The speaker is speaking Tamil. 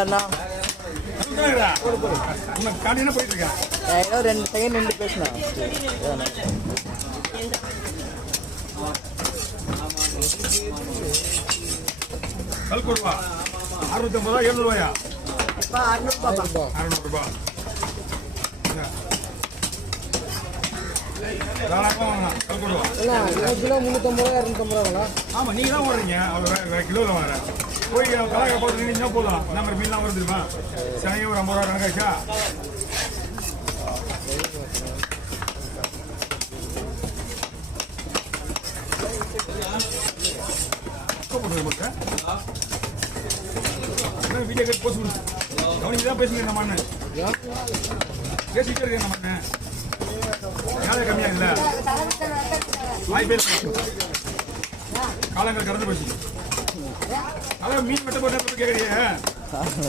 2 செகண்ட் நின்று பேசணும். கல்கொடுவா 650 700 ரூபாயா? 600 ரூபாய். கல்கொடுவா கிலோ 350 ரூபா 250 ரூபாங்களா? ஆமா, நீங்க தான் ஓடுறீங்க. அவர் கிலோவில் வாங்க போய் கலாக்கா போட்டு நின்று போதும். இந்த மாதிரி மீன்லாம் வருதுமா? சனி ஒரு 50 ரூபா கணக்காச்சா? வீடியோ கேட்டு போச்சு கவனிக்கு தான் பேசுங்க. நம்ம அண்ணன் பேசிக்கிட்டே இருக்கேன். நம்ம அண்ணன் யாரை கம்மியா இல்ல வாய் பேச காலங்கள் கடந்து போச்சு. அதான் மீன் வெட்ட போட்டு கேட்குறீங்க.